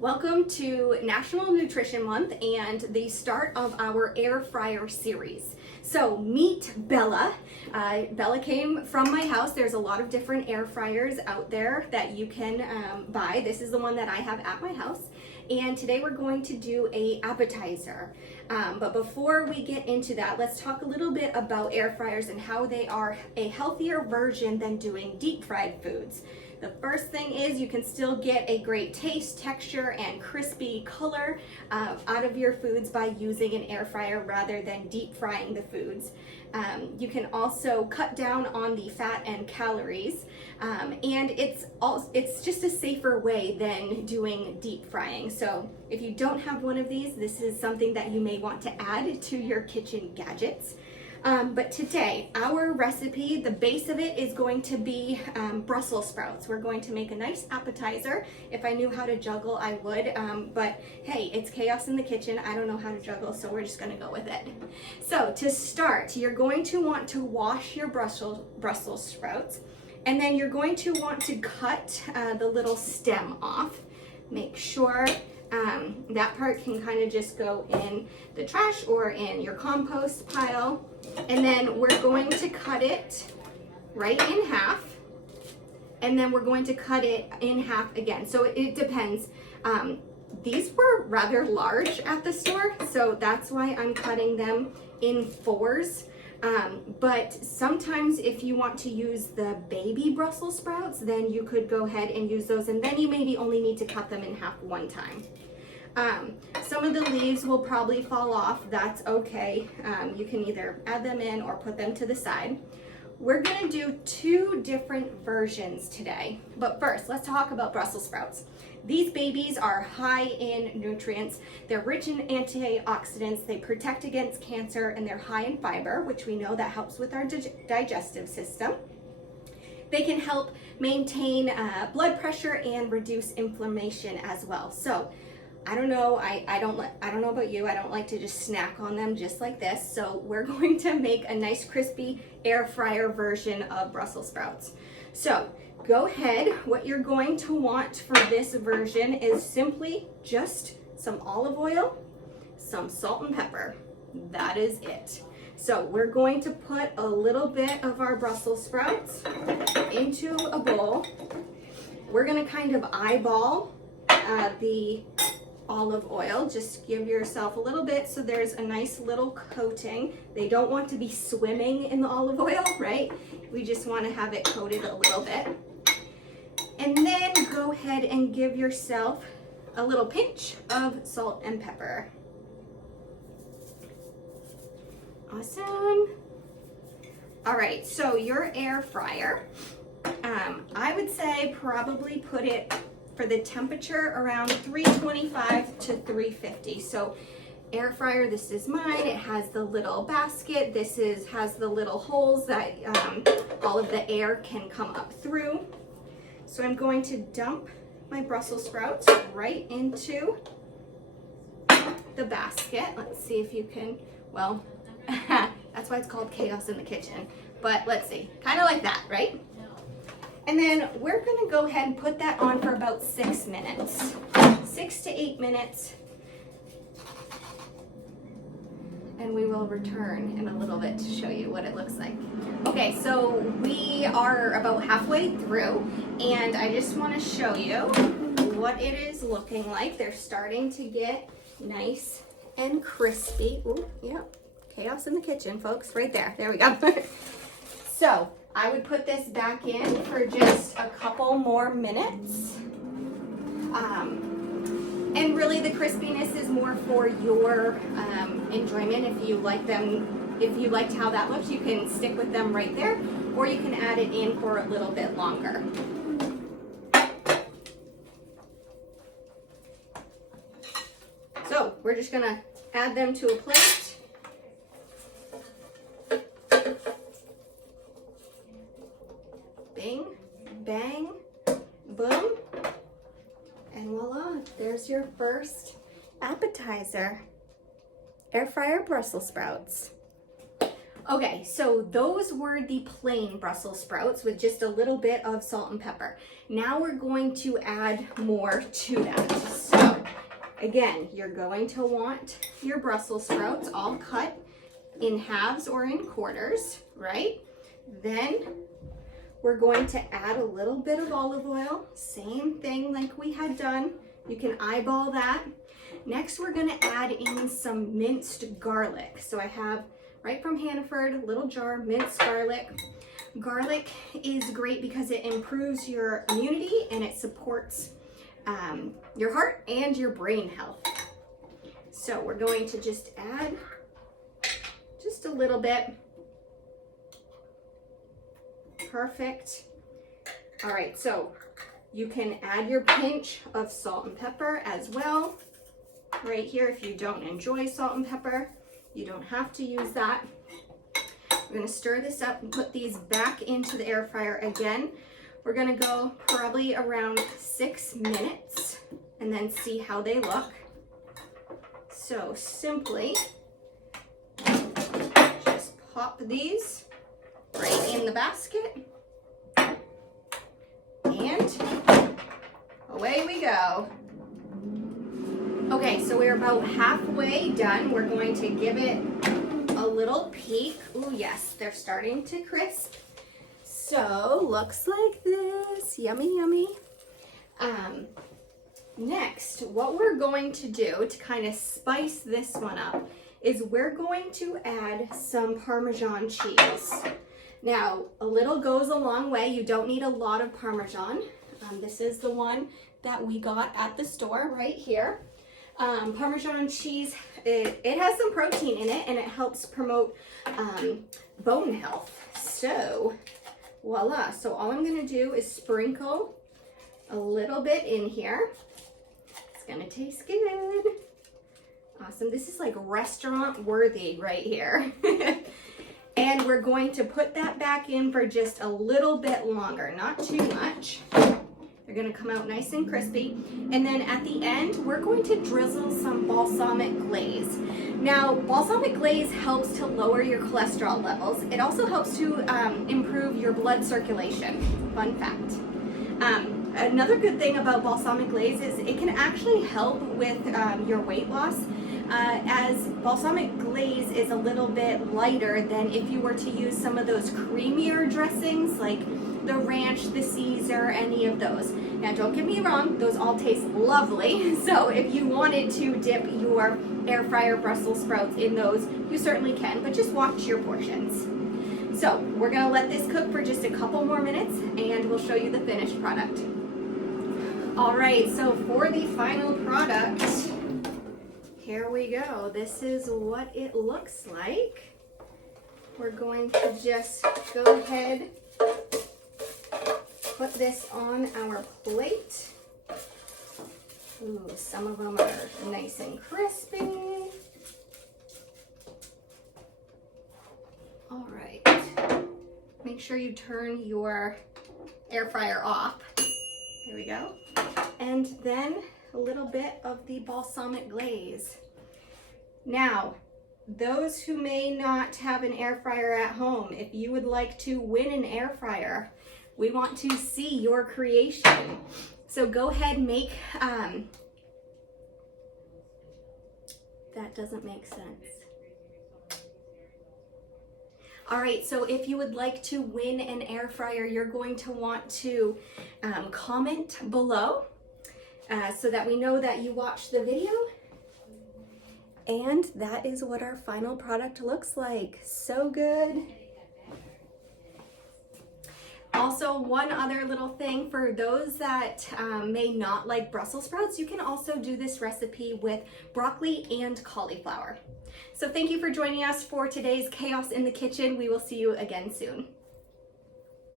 Welcome to National Nutrition Month and the start of our air fryer series. So meet Bella. Bella came from my house. There's a lot of different air fryers out there that you can buy. This is the one that I have at my house. And today we're going to do an appetizer. But before we get into that, let's talk a little bit about air fryers and how they are a healthier version than doing deep fried foods. The first thing is you can still get a great taste, texture, and crispy color out of your foods by using an air fryer rather than deep frying the foods. You can also cut down on the fat and calories, and it's just a safer way than doing deep frying. So if you don't have one of these, this is something that you may want to add to your kitchen gadgets. But today, our recipe, the base of it is going to be Brussels sprouts. We're going to make a nice appetizer. If I knew how to juggle, I would. But hey, it's chaos in the kitchen. I don't know how to juggle, so we're just going to go with it. So to start, you're going to want to wash your Brussels sprouts, and then you're going to want to cut the little stem off. Make sure that part can kind of just go in the trash or in your compost pile. And then we're going to cut it right in half, and then we're going to cut it in half again. So it depends. These were rather large at the store, so that's why I'm cutting them in fours. But sometimes if you want to use the baby Brussels sprouts, then you could go ahead and use those, and then you maybe only need to cut them in half one time. Some of the leaves will probably fall off. That's okay. You can either add them in or put them to the side. We're going to do two different versions today. But first, let's talk about Brussels sprouts. These babies are high in nutrients. They're rich in antioxidants. They protect against cancer, and they're high in fiber, which we know that helps with our digestive system. They can help maintain blood pressure and reduce inflammation as well. So I don't know, I don't know about you, I don't like to just snack on them just like this. So we're going to make a nice crispy air fryer version of Brussels sprouts. So go ahead, what you're going to want for this version is simply just some olive oil, some salt and pepper. That is it. So we're going to put a little bit of our Brussels sprouts into a bowl. We're gonna kind of eyeball the olive oil. Just give yourself a little bit so there's a nice little coating. They don't want to be swimming in the olive oil, right? We just want to have it coated a little bit. And then go ahead and give yourself a little pinch of salt and pepper. Awesome. All right, so your air fryer, I would say probably put it for the temperature around 325 to 350. So air fryer, this is mine. It has the little basket. This has the little holes that all of the air can come up through. So I'm going to dump my Brussels sprouts right into the basket. Let's see if you can, well, that's why it's called chaos in the kitchen. But let's see, kind of like that, right? And then we're gonna go ahead and put that on for about 6 minutes. 6 to 8 minutes. And we will return in a little bit to show you what it looks like. Okay, so we are about halfway through, and I just wanna show you what it is looking like. They're starting to get nice and crispy. Ooh, yep, chaos in the kitchen, folks, right there. There we go. So I would put this back in for just a couple more minutes. And really the crispiness is more for your enjoyment. If you like them, if you liked how that looks, you can stick with them right there, or you can add it in for a little bit longer. So we're just gonna add them to a plate. Bing, bang, boom, and voila, there's your first appetizer. Air fryer Brussels sprouts. Okay, so those were the plain Brussels sprouts with just a little bit of salt and pepper. Now we're going to add more to that. So again, you're going to want your Brussels sprouts all cut in halves or in quarters, right? Then we're going to add a little bit of olive oil, same thing like we had done. You can eyeball that. Next, we're gonna add in some minced garlic. So I have, right from Hannaford, a little jar, minced garlic. Garlic is great because it improves your immunity and it supports your heart and your brain health. So we're going to just add just a little bit. Perfect. All right, so you can add your pinch of salt and pepper as well. Right here, if you don't enjoy salt and pepper, you don't have to use that. We're gonna stir this up and put these back into the air fryer again. We're gonna go probably around 6 minutes and then see how they look. So simply just pop these right in the basket and away we go. Okay, so we're about halfway done. We're going to give it a little peek. Oh yes, they're starting to crisp. So looks like this. Yummy, yummy. Next, what we're going to do to kind of spice this one up is we're going to add some Parmesan cheese. Now, a little goes a long way. You don't need a lot of Parmesan. This is the one that we got at the store right here. Parmesan cheese, it has some protein in it and it helps promote bone health. So, voila. So all I'm gonna do is sprinkle a little bit in here. It's gonna taste good. Awesome. This is like restaurant worthy right here. And we're going to put that back in for just a little bit longer, not too much. They're gonna come out nice and crispy. And then at the end, we're going to drizzle some balsamic glaze. Now, balsamic glaze helps to lower your cholesterol levels. It also helps to improve your blood circulation. Fun fact. Another good thing about balsamic glaze is it can actually help with your weight loss, as balsamic glaze is a little bit lighter than if you were to use some of those creamier dressings like the ranch, the Caesar, any of those. Now don't get me wrong, those all taste lovely. So if you wanted to dip your air fryer Brussels sprouts in those, you certainly can, but just watch your portions. So we're gonna let this cook for just a couple more minutes and we'll show you the finished product. All right, so for the final product, here we go. This is what it looks like. We're going to just go ahead, put this on our plate. Ooh, some of them are nice and crispy. All right, make sure you turn your air fryer off. There we go. And then a little bit of the balsamic glaze. Now, those who may not have an air fryer at home, if you would like to win an air fryer, we want to see your creation. So go ahead and make, that doesn't make sense. All right, so if you would like to win an air fryer, you're going to want to comment below so that we know that you watched the video. And that is what our final product looks like. So good. Also, one other little thing for those that may not like Brussels sprouts, you can also do this recipe with broccoli and cauliflower. So thank you for joining us for today's Chaos in the Kitchen. We will see you again soon.